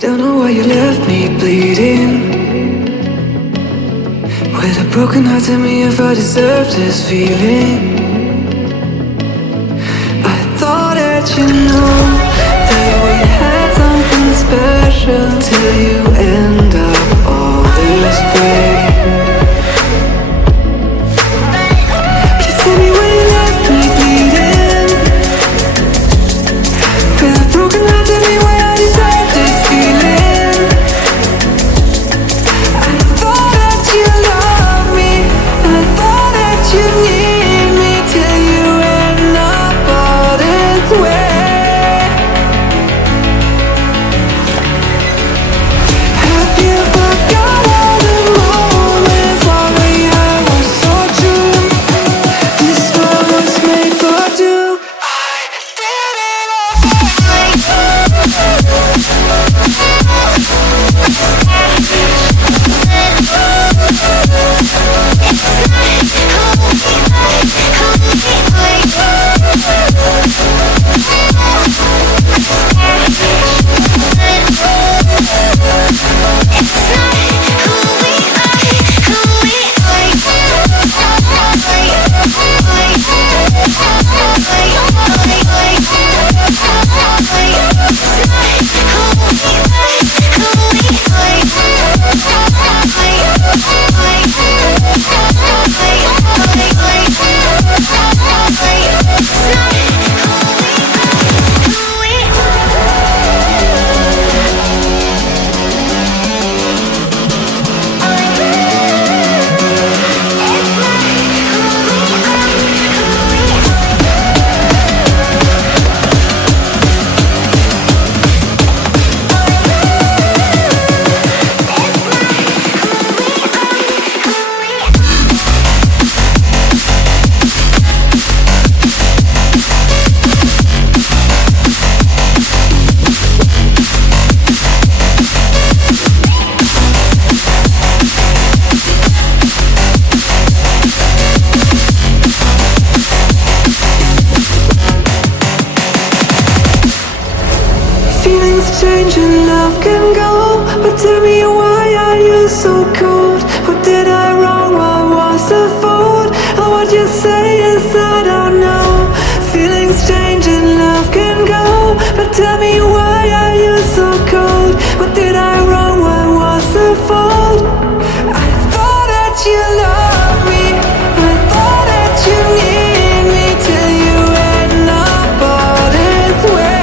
Don't know why you left me bleeding. With a broken heart, tell me if I deserve this feeling. I thought that you know that we had something special till you end up all this way. Please tell me why you left me bleeding. With a broken heart, tell me why I deserve this feeling. I thought that you loved me, I thought that you need me till you end up all this way. Have you forgot all the moments while we had was so true? This world was made for two. I did it change and love can go, but tell me why are you so cold? What did I wrong? What was the fault? Or what you say is I don't know. Feelings change and love can go, but tell me why are you so cold? What did I wrong? What was the fault? I thought that you loved me, I thought that you need me till you end up all this way.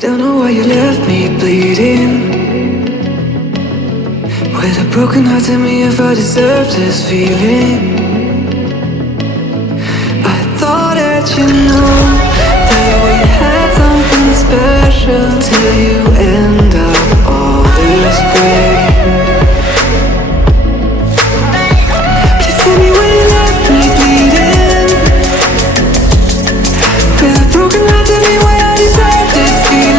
Don't know why you left me bleeding. With a broken heart, tell me if I deserve this feeling. I thought that you know that we had something special till you end up all this way. Please tell me why you left me bleeding. With a broken heart, tell me why I deserve this feeling.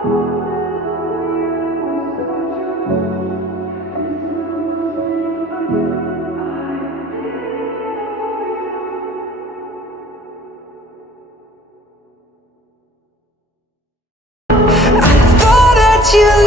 I thought that you